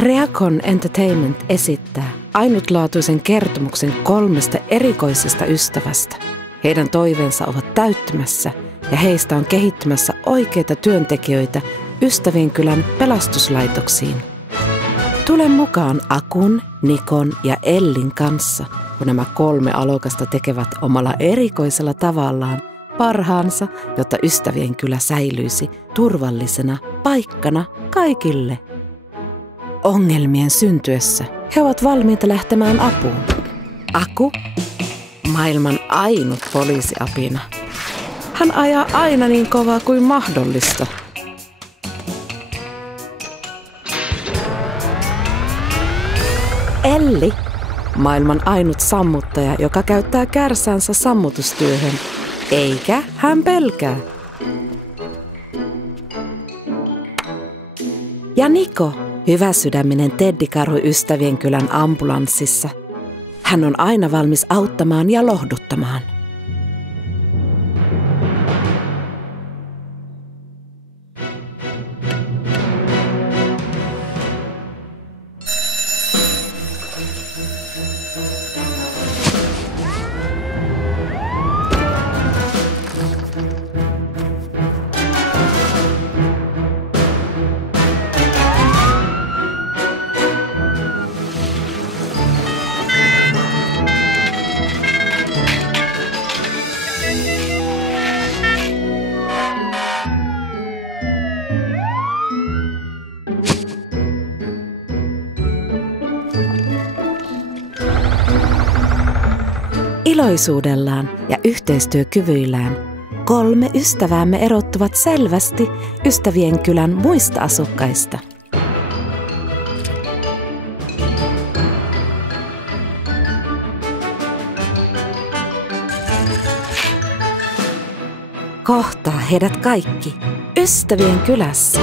Reacon Entertainment esittää ainutlaatuisen kertomuksen 3 erikoisesta ystävästä. Heidän toiveensa ovat täyttymässä ja heistä on kehittymässä oikeita työntekijöitä Ystävienkylän pelastuslaitoksiin. Tule mukaan Akun, Nikon ja Ellin kanssa, kun nämä 3 alokasta tekevät omalla erikoisella tavallaan parhaansa, jotta Ystävienkylä säilyisi turvallisena paikkana kaikille. Ongelmien syntyessä he ovat valmiita lähtemään apuun. Aku, maailman ainut poliisiapina. Hän ajaa aina niin kovaa kuin mahdollista. Elli, maailman ainut sammuttaja, joka käyttää kärsänsä sammutustyöhön, eikä hän pelkää. Ja Niko, hyväsydäminen Teddy-karhu Ystävienkylän ambulanssissa. Hän on aina valmis auttamaan ja lohduttamaan. Iloisuudellaan ja yhteistyökyvyillään 3 ystäväämme erottuvat selvästi Ystävienkylän muista asukkaista. Kohtaa heidät kaikki Ystävienkylässä.